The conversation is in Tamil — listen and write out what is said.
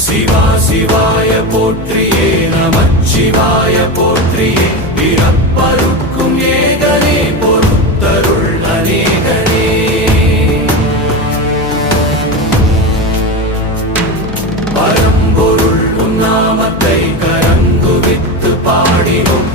சிவா சிவாய போற்றியே நமச்சிவாய போற்றியே பிறப்பருக்கும் ஏகனே பொறுத்தருள் அநேகனே பரம்பொருள் உன்னாமத்தை கரங்குவித்து பாடினோம்